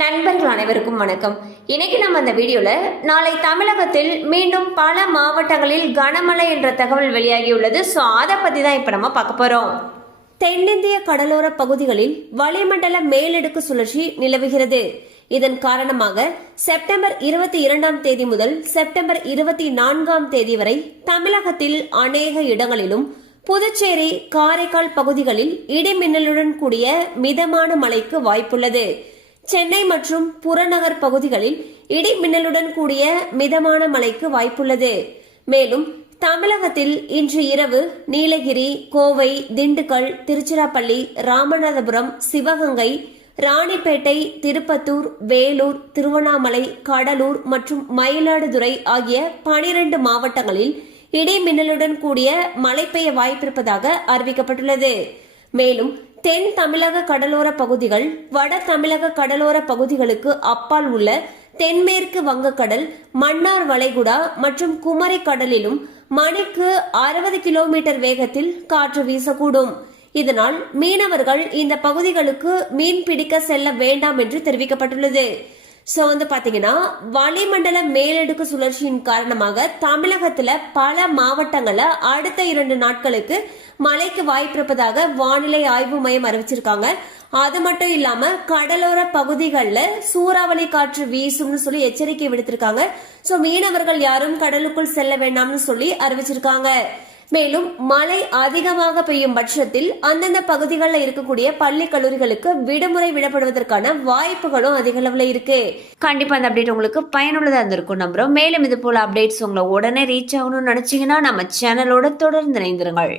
நண்பர்கள் அனைவருக்கும் வணக்கம். இன்னைக்கு நம்ம அந்த வீடியோல நாளை தமிழகத்தில் மீண்டும் பல மாவட்டங்களில் கனமழை என்ற தகவல் வெளியாகியுள்ளது. ஸோ அதை பத்தி தான் இப்ப நம்ம பார்க்க போறோம். தென்னிந்திய கடலோர பகுதிகளில் வளிமண்டல மேலடுக்கு சுழற்சி நிலவுகிறது. இதன் காரணமாக செப்டம்பர் 22ஆம் தேதி முதல் செப்டம்பர் 24ஆம் தேதி வரை தமிழகத்தில் அநேக இடங்களிலும் புதுச்சேரி, காரைக்கால் பகுதிகளில் இடிமின்னலுடன் கூடிய மிதமான மழைக்கு வாய்ப்புள்ளது. சென்னை மற்றும் புறநகர் பகுதிகளில் இடி மின்னலுடன் கூடிய மிதமான மழைக்கு வாய்ப்புள்ளது. மேலும் தமிழகத்தில் இன்று இரவு நீலகிரி, கோவை, திண்டுக்கல், திருச்சிராப்பள்ளி, ராமநாதபுரம், சிவகங்கை, ராணிப்பேட்டை, திருப்பத்தூர், வேலூர், திருவண்ணாமலை, கடலூர் மற்றும் மயிலாடுதுறை ஆகிய 12 மாவட்டங்களில் இடி மின்னலுடன் கூடிய மழை பெய்ய வாய்ப்பிருப்பதாக அறிவிக்கப்பட்டுள்ளது. மேலும் தென் தமிழக கடலோர பகுதிகள், வட தமிழக கடலோர பகுதிகளுக்கு அப்பால் உள்ள தென்மேற்கு வங்கக்கடல், மன்னார் வளைகுடா மற்றும் குமரி கடலிலும் மணிக்கு 60 கிலோமீட்டர் வேகத்தில் காற்று வீசக்கூடும். இதனால் மீனவர்கள் இந்த பகுதிகளுக்கு மீன் பிடிக்க செல்ல வேண்டாம் என்று தெரிவிக்கப்பட்டுள்ளது. சோ பாத்தீங்கன்னா வளிமண்டல மேலடுக்கு சுழற்சியின் காரணமாக தமிழகத்துல பல மாவட்டங்கள்ல அடுத்த 2 நாட்களுக்கு மழைக்கு வாய்ப்பிருப்பதாக வானிலை ஆய்வு மையம் அறிவிச்சிருக்காங்க. அது மட்டும் இல்லாம கடலோர பகுதிகளில் சூறாவளி காற்று வீசும்னு சொல்லி எச்சரிக்கை விடுத்திருக்காங்க. சோ மீனவர்கள் யாரும் கடலுக்குள் செல்ல வேண்டாம்னு சொல்லி அறிவிச்சிருக்காங்க. மேலும் மழை அதிகமாக பெய்யும் பட்சத்தில் அந்தந்த பகுதிகளில் இருக்கக்கூடிய பள்ளி கல்லூரிகளுக்கு விடுமுறை விடப்படுவதற்கான வாய்ப்புகளும் அதிக அளவுல இருக்கு. கண்டிப்பா அந்த அப்டேட் உங்களுக்கு பயனுள்ளதா இருந்திருக்கும் நம்புறோம். மேலும் இது போல அப்டேட்ஸ் உங்களை உடனே ரீச் ஆகணும்னு நினைச்சீங்கன்னா நம்ம சேனலோட தொடர்ந்து இணைந்திருங்கள்.